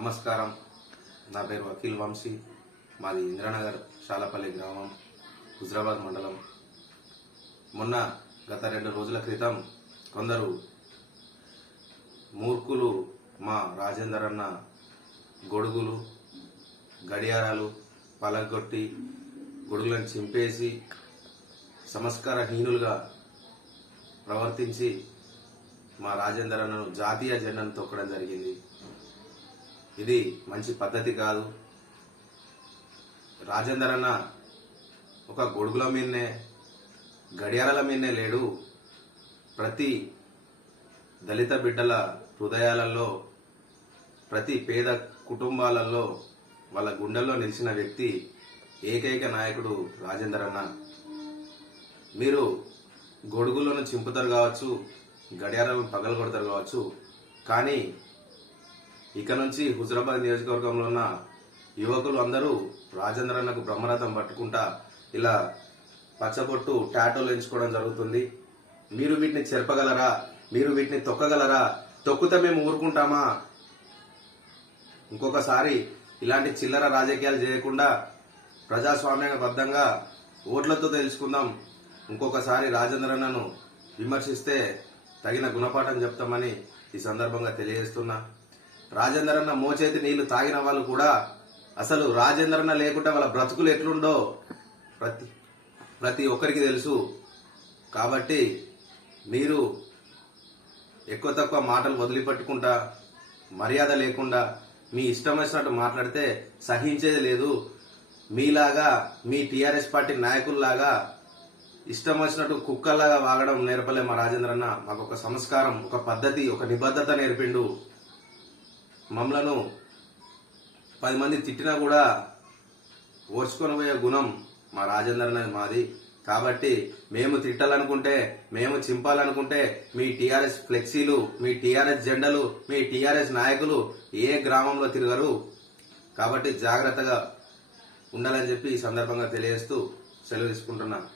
నమస్కారం. నా పేరు వకీల్ వంశీ. మాది ఇంద్రానగర్ శాలపల్లి గ్రామం హుజరాబాద్ మండలం. మొన్న గత రెండు రోజుల క్రితం కొందరు మూర్ఖులు మా రాజేందర్ అన్న గొడుగులు గడియారాలు పలగొట్టి గొడుగులను చింపేసి సంస్కారహీనులుగా ప్రవర్తించి మా రాజేందర్ అన్నను జాతీయ జెండాను తొక్కడం జరిగింది. ఇది మంచి పద్ధతి కాదు. రాజేందర్ అన్న ఒక గొడుగుల మీదనే గడియారాల మీదనే లేడు. ప్రతి దళిత బిడ్డల హృదయాలలో ప్రతి పేద కుటుంబాలలో వాళ్ళ గుండెల్లో నిలిచిన వ్యక్తి ఏకైక నాయకుడు రాజేందర్ అన్న. మీరు గొడుగులను చింపుతారు కావచ్చు గడియారాలను పగలగొడతారు కావచ్చు కానీ ఇక నుంచి హుజరాబాద్ నియోజకవర్గంలో ఉన్న యువకులు అందరూ రాజేంద్రన్నకు బ్రహ్మరథం పట్టుకుంటా ఇలా పచ్చబొట్టు టాటోలు ఎంచుకోవడం జరుగుతుంది. మీరు వీటిని చెరపగలరా? మీరు వీటిని తొక్కగలరా? తొక్కితే మేము ఊరుకుంటామా? ఇంకొకసారి ఇలాంటి చిల్లర రాజకీయాలు చేయకుండా ప్రజాస్వామ్యబద్ధంగా ఓట్లతో తెలుసుకుందాం. ఇంకొకసారి రాజేంద్రన్నను విమర్శిస్తే తగిన గుణపాఠం చెప్తామని ఈ సందర్భంగా తెలియజేస్తున్నా. రాజేంద్రన్న మోచేతి నీళ్ళు తాగిన వాళ్ళు కూడా అసలు రాజేంద్ర అన్న వాళ్ళ బ్రతుకులు ఎట్లుండో ప్రతి ప్రతి ఒక్కరికి తెలుసు. కాబట్టి మీరు ఎక్కువ తక్కువ మాటలు వదిలిపెట్టుకుంటా మర్యాద లేకుండా మీ ఇష్టం వచ్చినట్టు మాట్లాడితే సహించేది లేదు. మీలాగా మీ టీఆర్ఎస్ పార్టీ నాయకుల్లాగా ఇష్టం వచ్చినట్టు కుక్కల్లాగా వాగడం నేర్పలే మా రాజేంద్రన్న. మాకు ఒక సంస్కారం ఒక పద్ధతి ఒక నిబద్ధత నేర్పిండు. మమ్మలను పది మంది తిట్టినా కూడా ఓర్చుకొని పోయే గుణం మా రాజేంద్ర మాది. కాబట్టి మేము తిట్టాలనుకుంటే మేము చింపాలనుకుంటే మీ టీఆర్ఎస్ ఫ్లెక్సీలు మీ టీఆర్ఎస్ జెండలు మీ టీఆర్ఎస్ నాయకులు ఏ గ్రామంలో తిరగరు. కాబట్టి జాగ్రత్తగా ఉండాలని చెప్పి ఈ సందర్భంగా తెలియజేస్తూ సెలవు తీసుకుంటున్నాను.